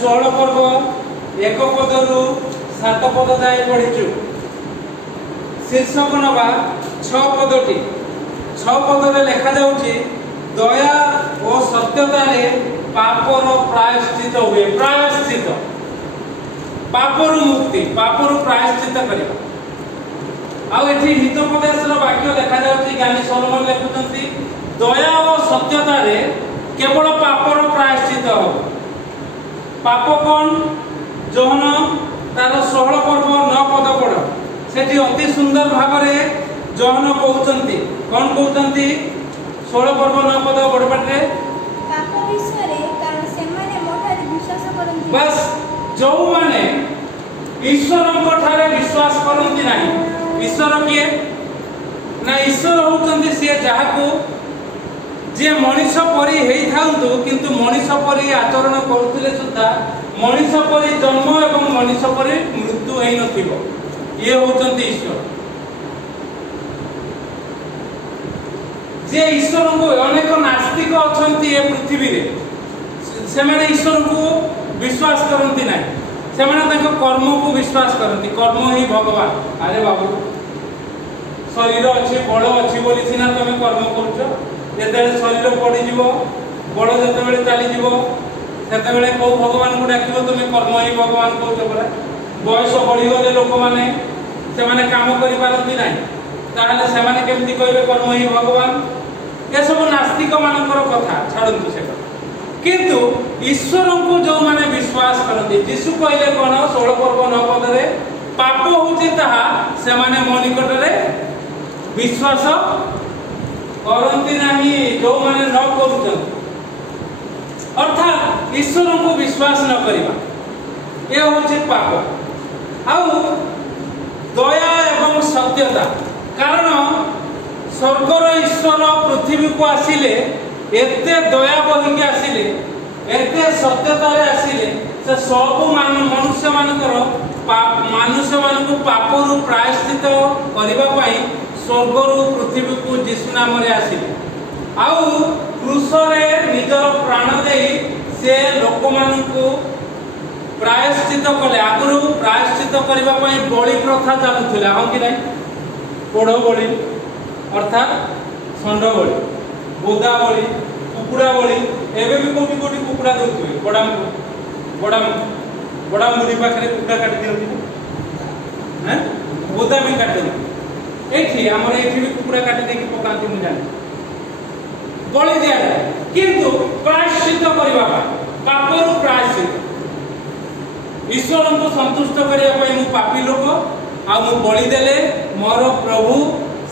16 पर्व एक पदरु 7 पद जाए पढ़िचु शीर्षक नवा 6 पदटी 6 पदरे लिखा जाउची दया और सत्यता रे पापर प्रायश्चित हुए। प्रायश्चित पापर मुक्ति पापर प्रायश्चित करिबा। आ एठी हितोपदेशर वाक्य लिखा जाउची ज्ञानी सोलोमन लिखुचंती दया और सत्यता रे केवल पापर प्रायश्चित हो। पाप कौन जोहन तार 16 पर्व 9 पद पढ़ सेठी अति सुंदर भाव में जोहन कहउचंती कौन कहउचंती 16 पर्व 9 पद बड़पाटे पाप विषय रे कारण से माने मोठारे विश्वास करंती। बस जो माने ईश्वर को ठारे विश्वास करंती नाही। ईश्वर किए ना ईश्वर होचंती से जहा को जे मनीष परी हेई थांतु किंतु मनीष परी आचरण करथिले सुद्धा मनीष परी जन्म एवं मनीष परी मृत्यु हेई नथिबो। ये होचंती ईश्वर। जे ईश्वर को अनेक नास्तिक अछंती ए पृथ्वी रे से माने ईश्वर को विश्वास करंती नाही। से माने ताको कर्म को विश्वास करंती। कर्म ही भगवान। अरे बाबू शरीर अछि बल अछि बोली सिना तमे कर्म करछो। जेते शरीर पड़ी जीवो बल जते बेले चली जीवो सेते बेले को भगवान को डाकिबो तुमे कर्म ही भगवान कहछो परा। बयस बढ़ी गले लोक माने से माने काम करि पारंती नाही ताहले से माने केमति कहबे कर्म ही भगवान। ये सब नास्तिक मानकर कथा छाड़ंतु से किंतु ईश्वर को जो माने विश्वास करते यीशु कहले कोन 16 पर्व 9 पद रे पाप होची ताहा से माने मो निकट रे विश्वास करंती नाही जो माने न करूछन। अर्थात ईश्वर को विश्वास न करिबा ये होची पाप। आउ दया एवं सत्यता कारण स्वर्गर ईश्वर पृथ्वी को आसिले एते दया बहिके आसिले एते सत्यता रे आसिले से सब मनुष्य मानकर मनुष्य मानकु पापरु प्रायश्चित करिबा पई स्वर्गरु पृथ्वी को यीशु नाम रे आसिले। आउ क्रूस रे निजर प्राण देई से लोक मानकु प्रायश्चित कले। आगुरु प्रायश्चित करिबा पई बलि प्रथा चालुथिला हम कि नै पोड़ बलि अर्थात षंड बलि बोदा बलि कुकुड़ा बलि एबे भी कोटी कोटी कुकुड़ा दउथुवे बड़ा मुड़ी पाखरे कुकुड़ा काट दियंती हैं बोदा भी काट दियंती। एठी हमर एठी भी कुकुड़ा काट देकी पकांती मु जानि बलि दिया जाय किंतु प्रायश्चित करिबा पापरु प्रायश्चित ईश्वर को संतुष्ट करिया पई मु पापी लोक आ मु बलि देले मोर प्रभु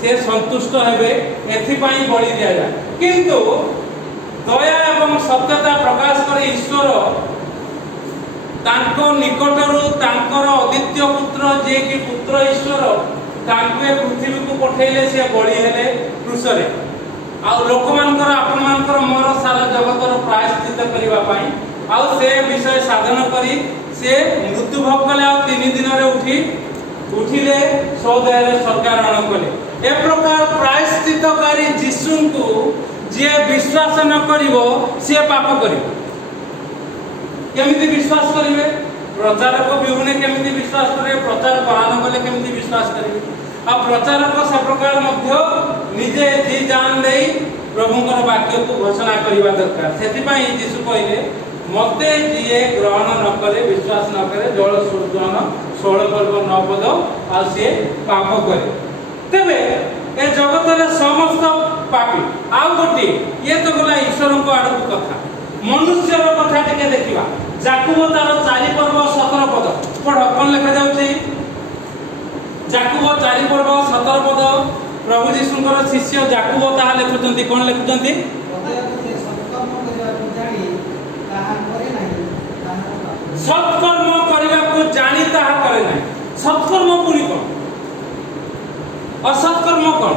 से संतुष्ट हेबे एथि पई बलि दिया जाय। किंतु दया एवं सत्यता प्रकाश करे ईश्वर तांको निकटरु तांकर अद्वितीय पुत्र जे कि पुत्र ईश्वर तांके पृथ्वी को पठेले से बलि हेले क्रूसरे आ लोक मानकर आपन मानकर मोर सारा जगतर प्रायश्चित करिबा पई आ से विषय साधन करी से मृत्यु भोग कले आ 3 दिन रे उठिले सौदय सरकार आरंभ कले। ए प्रकार प्रायश्चितकारी यीशु को जे विश्वास न करिवो से पाप करिवो। केमिति विश्वास करिवे प्रचारक बिहुने केमिति विश्वास करिवे प्रचार करान कले केमिति विश्वास करिवे आ प्रचारक से प्रकार मध्य निजे जी जान देई प्रभुଙ୍କର वाक्य को घोषणा करिवा दरकार। सेति पई यीशु कहले मते जिए ग्रहण न करे विश्वास न करे जल सुर्जन 16 पर्व 9 पद आ से पाप करे। तेबे ए जगत रे समस्त पापी आउ गोटी ये तो गला ईश्वर को आडू कथा मनुष्य रो कथा टिके देखिबा। जाकुब तार 4 पर्व 17 पद पढ कोन लिखा जाउची जाकुब 4 पर्व 17 पद प्रभु यीशुଙ୍କର शिष्य जाकुब ताहा लिखुचंती कोन लिखुचंती सत्कर्म करबा को जानी ताहा करे नै। सत्कर्म पुनी कोन असत्कर्म कोन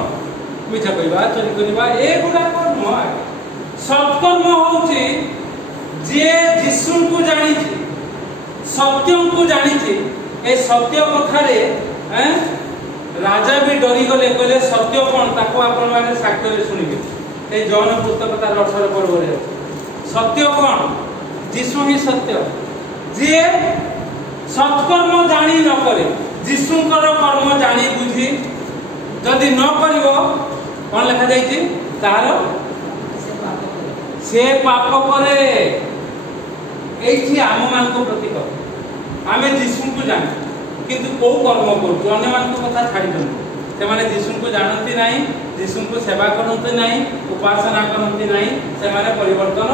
मिछा कहबा चोरी करबा ए गुडा कोन न सत्कर्म होउची जे यीशु को जानी छी सत्य को जानी छी ए सत्य कथारे राजा भी डरी गले कहले सत्य कोन ताको आपण माने साक्ष्य रे सुनिबे। ए जौन पुस्तक तार 18 पर्व रे सत्य कोन यीशु ही सत्य जे सत्कर्म जानी न करे जीशुंकर कर्म जानी बुझी जदि न करिवो कौन लिखा जाइछि तार से पाप करे एठी आम मान को प्रतीक आमे जीशु को जान किंतु को कर्म करू अन्य मान को कथा छाडी दन से माने जीशु को जानती नाही जीशु को सेवा करते नाही उपासना करते नाही से माने परिवर्तन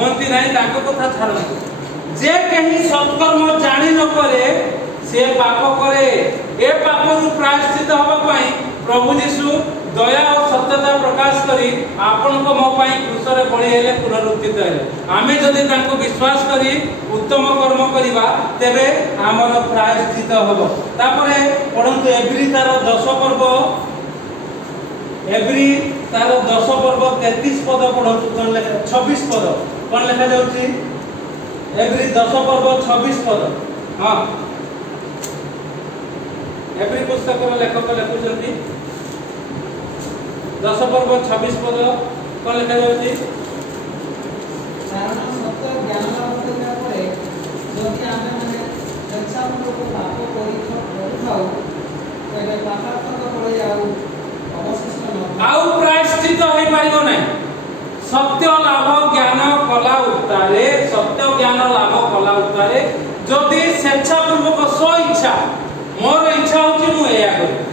होती नाही ताको कथा छाडन जे कहीं सत्कर्म जानी न करे से पाप करे ए पाप रु प्रायश्चित होबा पई प्रभु यीशु दया और सत्यता प्रकाश करी आपन को मो पई क्रूस रे पड़ी हेले पुनरुत्थित हेले आमे जदि ताको विश्वास करी उत्तम कर्म करिबा तेबे हमर प्रायश्चित होबो तापरे परंतु एवरी तार 10 पर्व एवरी तार 10 पर्व 33 पद पढतु कोन लेखा 26 पद कोन लेखा जाउची एवरी 10 पर्व 26 पद हां एवरी पुस्तक में लेखक लिखुचंती 10 पर्व 26 पद कोन लिखा जाउची कारण सत्य ज्ञान लाभ करिला परे जदि आमे माने संसार को पाप करिथाउ तबे पापात्मक पड़े अवशिष्ट न आउ प्रायश्चित होई पाइबो नै सत्य लाभ ज्ञान कला उतारे सत्य ज्ञान लाभ कला उतारे जदि स्वेच्छा पूर्वक स्व इच्छा मोर इच्छा होची मु एया करी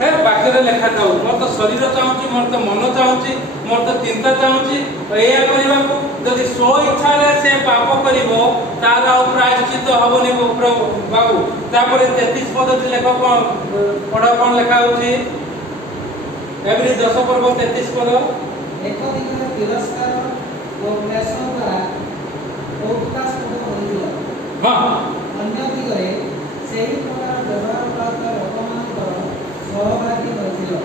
हे बाक्ୟରେ लेखा थाउ मोर तो शरीर चाहूची मोर तो मन चाहूची मोर तो चिंता चाहूची एया करिबा को जदि स्व इच्छा रे से पाप करिवो तार आउ प्रायश्चित हबनी प्रभु बाबू तापरे 33 पद लेखक पढा कोन लेखा होची एवरी 10 पर्व 33 पद एक दिगरे तिरस्कार ओ क्लेश द्वारा उपकाश पद होइला हां अन्य दिगरे सेही प्रकार व्यवहार प्राप्त लोकमानकर सहभागी होइतिलो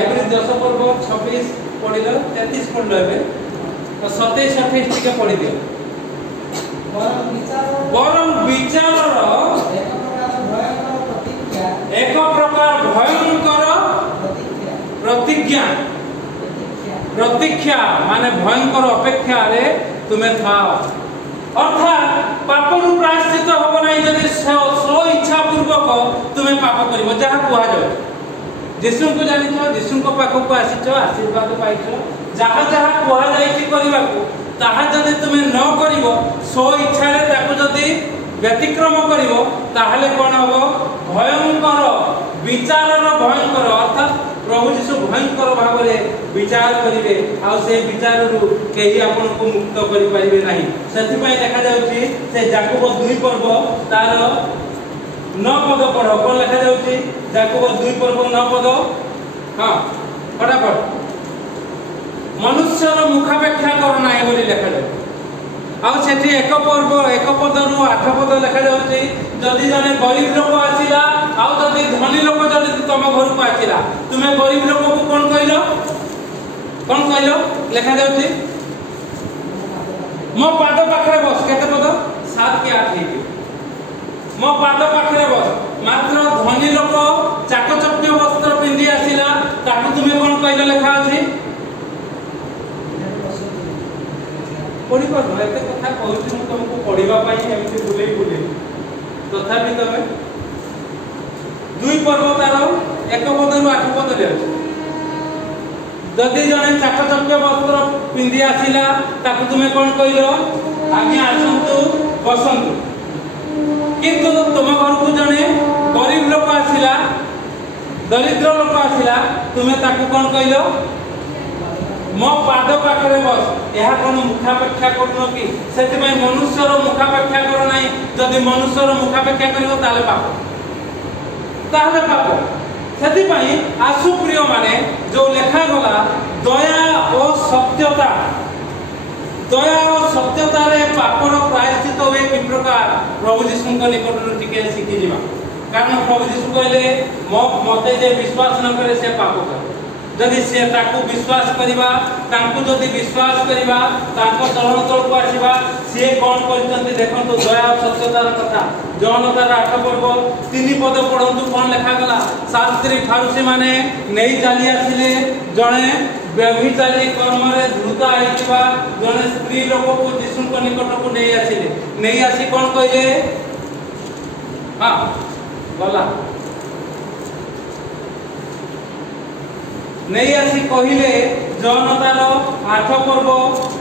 एवरी 10 पर्व 26 पढिलो 33 पढलो एबे तो 27 28 टिके पढि दियो बरं विचार एक प्रकार भयंकर प्रतीक्षा माने भयंकर अपेक्षा रे तुम्हें थाओ अर्थात पाप रु प्रायश्चित होबो नै जदि स्व इच्छा पूर्वक तुम्हें पाप करिवो जहा कुआ जाय यीशु को जानिछो यीशु को पाख को आसीछो आशीर्वाद पाइछो जहा जहा कुआ जायछि करिबा को ताहा जदि तुम्हें न करिवो स्व इच्छा रे ताको जदि व्यतिक्रम करिवो ताहले कोन हबो भयंकर विचारर भयंकर अर्थात प्रभु यीशु भयंकर भाव रे विचार करिवे आ से विचार रु केही आपन को मुक्त करि परिबे नाही सेति पय देखा जाउची से याकूब 2 पर्व तार 9 पद पढो कोन लिखा जाउची याकूब 2 पर्व 9 पद हां फटाफट मनुष्यर मुखापेक्षा कर नाही बोली लिखा जाउची आ सेठी एक पर्व एक पद रु 8 पद लिखा जाउची जदि जने गरीब लोक आसीला आ जदि धनी लोक जदि तुम घर को आसीला तुमे गरीब लोक को कोन कहलो लिखा जाउची मो पाद पाखरे बस केते पद 7 के 8 हे मो पाद पाखरे बस मात्र धनी लोक चाकचक्य वस्त्र पिंदी आसीला ताकू तुमे कोन कहलो लिखा अछि पढ़ी पर एते कथा कहूची मु तुमको पढ़ीबा पई एमति बुले तथापि तमे 2 पर्व तार 1 पद रु 8 पद ले अछि जदि जने चाकचक्य वस्त्र पिंदी आसीला ताकू तुमे कोन कहलो आज्ञा आसंतु बसंतु किंतु तुम घर को जने गरीब लोक आसीला दरिद्र लोक आसीला तुमे ताकू कोन कहलो मो पाद पाखरे बस यह कोन मुखापेक्षा करनो कि सेति में मनुष्यर मुखापेक्षा करो नाही जदि मनुष्यर मुखापेक्षा करिवो ताले पाप सेति पई आसु प्रिय माने जो लेखा गला दया और सत्यता रे पापर प्रायश्चित होए कि प्रकार प्रभु यीशु को निकट रो टिके सिखि जिमा कारण प्रभु यीशु कहले मते जे विश्वास न करे से पाप करे जदि से ताकू विश्वास करिबा ताकू जदि विश्वास करिबा ताको चरण तल को आसीबा से कोन करचंती देखंतु दया और सत्यतार कथा जॉन तार 8 पर्व 3 पद पढंतु कोन लेखा गला शास्त्री फारूसी माने नेई चाली आसिले जणे व्यभिचारी कर्म रे धृता आइथिबा जने स्त्री लोक को यीशु को निकट को नै आसिले नै आसी कोन कहिले हां गला नै आसी कहिले जौनतार 8 पर्व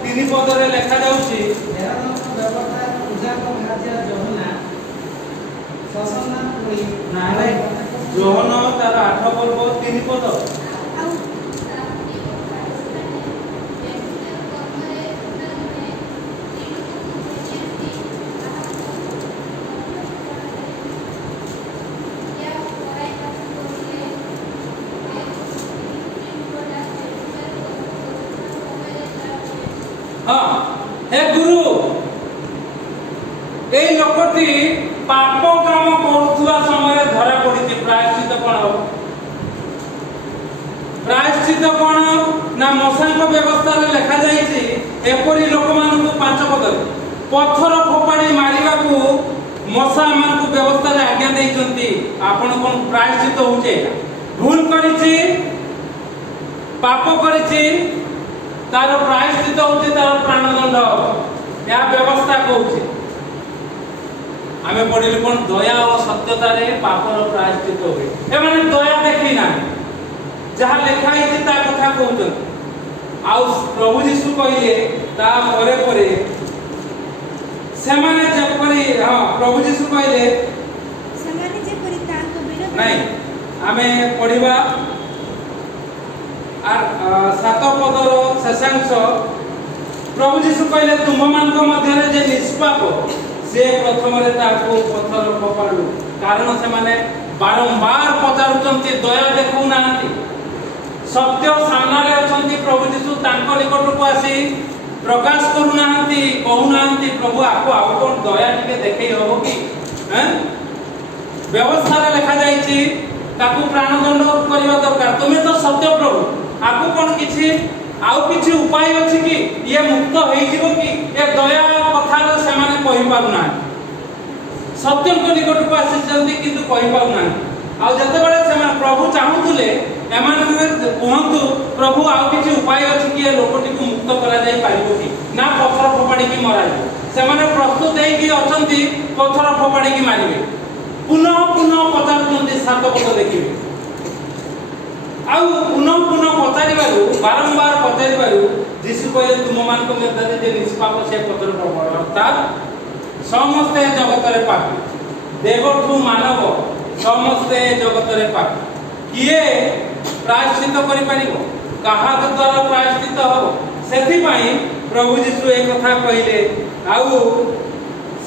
3 पद रे लिखा जाउची व्यवसाय पूजा को भाज्य जोहना ससना पुरी नारे जोहन तार 8 पर्व 3 पद हे गुरु ए लोकटी पाप काम करुवा समय धरा पड़ी प्रायश्चित कौन हो प्रायश्चित कौन ना मशांग व्यवस्था रे लिखा जाइछि एपरी लोक मान को 5 पद पत्थर फोपाड़ी मारिबा को मशा मान को व्यवस्था रे आज्ञा दैछंती आपण कोन प्रायश्चित होचे भूल करिछि पाप करिछि तार प्रायश्चित होचे तार प्राणदंड या व्यवस्था कहूचे आमे पढिले कोन दया और सत्यता रे पापर प्रायश्चित होवे ए माने दया देखि ना जहा लिखा है ता कथा कहउछन आ प्रभु यीशु कहिले ता परे परे से माने जेपरि हां प्रभु यीशु कहिले से माने जेपरि ताको विरोध नहीं आमे पढिबा 7 पदर शेषांश प्रभु यीशु कहले तुम मान मध्य जे निष्पाप से प्रथम रे ताको पत्थर फोपाडू कारण से माने बारंबार पचारुचंती दया देखौ नांती सत्य सामना रे अछंती प्रभु यीशु तांको निकट को आसी प्रकाश करू नांती कहू नांती प्रभु आपको आउ कोन दया टिके देखै होबो कि हैं व्यवस्था रे लिखा जाईची ताकू प्राणदंड करबा दरकार तुमे तो सत्य प्रभु आपको कोन किछि आउ किछि उपाय अछि कि ये मुक्त होई जीवो कि ए दया कथा रे से माने कहि पारु ना सत्य को निकट को आसी किंतु कहि पारु ना आ जते बळे से माने प्रभु चाहुतुले एमान कहंतु प्रभु आउ किछि उपाय अछि कि ए लोकटी को मुक्त करा जाय पारिबो कि ना पत्थर फोपाडी कि मरा जाय से माने प्रस्तुत हेई कि अछंती पत्थर फोपाडी कि मारिबे पुनः पुनः पचारुचंती 7 पद देखिबे आउ पुनः पचारिबारु बारंबार पचारिबारु यीशु कहले तुम मान को मध्य जे निष्पाप से पत्र प्रबल अर्थात समस्त जगत रे पापी देवठु मानव समस्त जगत रे पापी किए प्रायश्चित करि परिबो कहा द्वारा प्रायश्चित हो सेथि पई प्रभु यीशु एक कथा कहिले आउ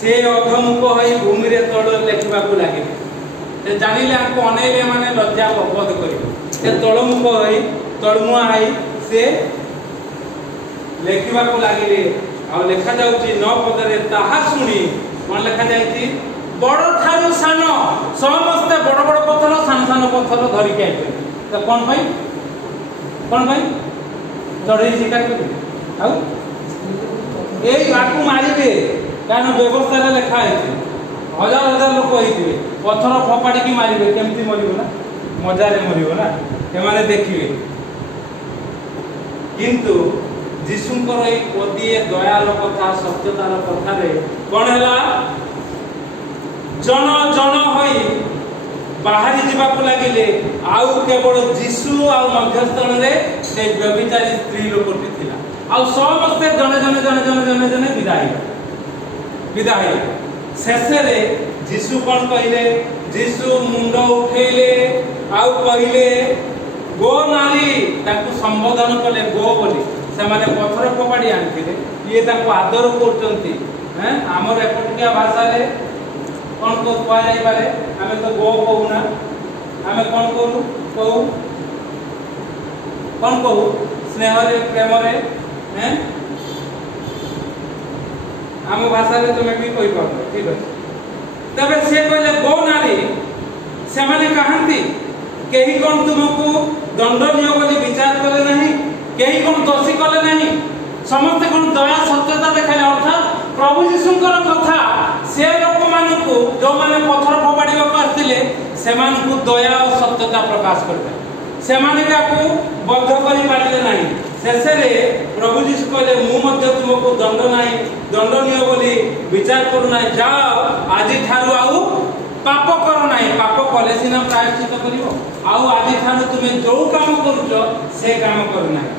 से अधमुख होई भूमि रे तळ लेखिबा को लागे ते जानिले आपको अनेले माने लज्जा अपबोध करिवो से तळमुख होई तळमुआ होई से लेखिबा को लागिले आ लेखा जाउची 9 पद रे ताहा सुनी कोन लेखा जाईची बड़ थारु सान समस्त बड़ बड़ पत्थर सान सान पत्थर धरि के आइबे त कोन भाई चढ़ई शिका के आ एई आकु मारिबे कारण व्यवस्था रे लिखा है हजार हजार लोक होइथिबे पत्थर फोपाडी की मारिबे केमती मरिबो ना मजा रे मरिबो ना ए माने देखिबे किंतु यीशुंकर ए पदिए दयाल कथा सत्यतार कथा रे कोन हला जन जन होई बाहरी जीवा को लागिले आउ केवल यीशु आ मध्यस्थल रे से व्यभिचारी स्त्री लोकटी थिला आ समस्त जने जने जने जने जने जने विदाई शेषे रे यीशु कोन कहिले यीशु मुंड उठेले आउ कहिले गो नारी ताकू संबोधन कले गो बोली से माने पत्थर फोपाडी आनथिले ये ताकू आदर करचंती हैं हमर एपटिया भाषा रे कोन को कहै जाय पारे हमें तो गो कहू ना हमें कोन कहू कोन कहू स्नेह रे प्रेम रे हैं आम भाषा रे तुम भी कहि पार ठीक है तबे से कहले गो नारी से माने कहंती केही कोन तुमको दंडनीय बोली विचार करे नहीं केही कोन दोषी कले नहीं समस्त कोन दया सत्यता देखाले अर्थात प्रभु यीशुंकर कथा से लोक मानकु जो माने पत्थर फोपाडी को आस्तिले से मानकु दया और सत्यता प्रकाश करबे सेमाने काकू बद्ध करि पारिले नाही शेषे प्रभु जीशु कहले मु मध्य तुमको दंडनीय बोली विचार करू नाही जाओ आज ठारू आउ पाप करो नाही पाप कले सिना प्रायश्चित करिवो आउ आज ठारू तुमे जो काम करूछ से काम करू नाही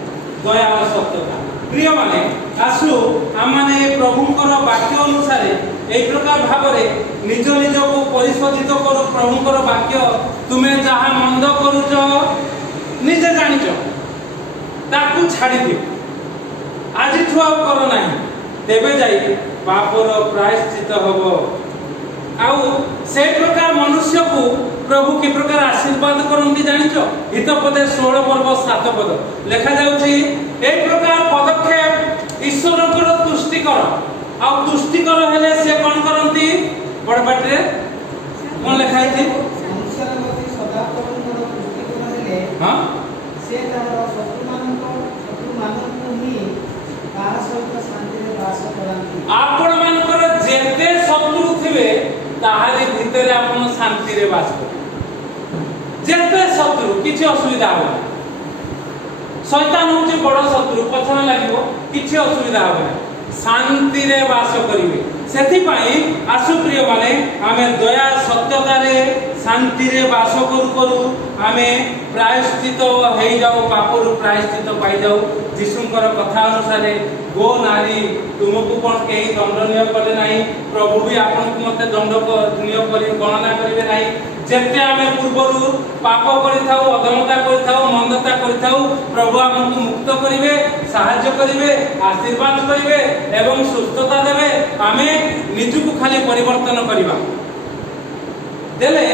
दया और सत्यता प्रिय माने आसु हम माने प्रभुंकर वाक्य अनुसार एक प्रकार भावरे निज निज को परिशोधित करू प्रभुंकर वाक्य तुमे जहा मंद करूछ निजे जानिछ ताकू छाड़ी दे आज छुआ करो नाही तेबे जाई पापर प्रायश्चित हबो आउ से प्रकार मनुष्य को प्रभु की प्रकार आशीर्वाद करंती जानिछ हितोपदेश 16 पर्व 7 पद लिखा जाउछि एक प्रकार पदक्षेप ईश्वरकर तुष्टिकर आ तुष्टिकर हेले से कोन करंती बड़ बाटरे कोन लिखा है मनुष्य प्रति सदा प्रभुଙ୍କର तुष्टिकर हेले हां से तार शत्रु ही तार सहित शांति रे वास करंती आपण मानकर जेते शत्रु थिबे ताहारी भितरे आपण शांति रे वास कर जेते शत्रु किछि असुविधा हो शैतान होची बड़ शत्रु पछन लागिवो किछि असुविधा हो शांति रे वास करिवे सेथि पई आसु प्रिय माने आमे दया सत्यता रे शांति रे वास करू आमे प्रायश्चित हेई जाओ पापरु प्रायश्चित पाई जाओ जिसुंकर कथा अनुसार गो नारी तुमको कोन केही दंडनीय करे नाही प्रभु भी आपन को मते दंडनीय करी गणना करिवे नाही जेते आमे पूर्वरु पाप करिथाउ अधमता करिथाउ मंदता करिथाउ प्रभु हमको मुक्त करिवे सहाय्य करिवे आशीर्वाद करिवे एवं सुस्थता देवे आमे निजुको खाली परिवर्तन करिवा देले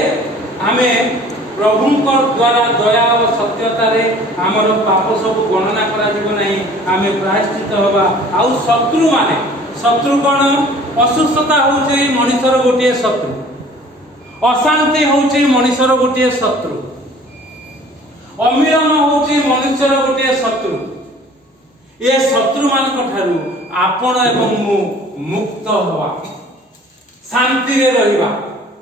आमे प्रभुंकर द्वारा दया और सत्यता रे हमर पाप सब गणना करा दिबो नाही आमे प्रायश्चित होबा आउ शत्रु कोन असुस्थता होचे मनुष्यर गोटिए शत्रु अशांति होची मनुष्यर गोटिए शत्रु अमिलन होची मनुष्यर गोटिए शत्रु ये शत्रु मान ठारू आपण एवं मु मुक्त होवा शांति रे रहिबा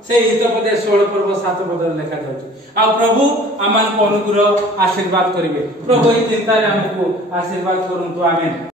से हितोपदेश 16 पर्व 7 पद लिखा जाउछ आ प्रभु आमान अनुग्रह आशीर्वाद करिवे प्रभु ई चिंता रे हमको आशीर्वाद करंतु आमेन।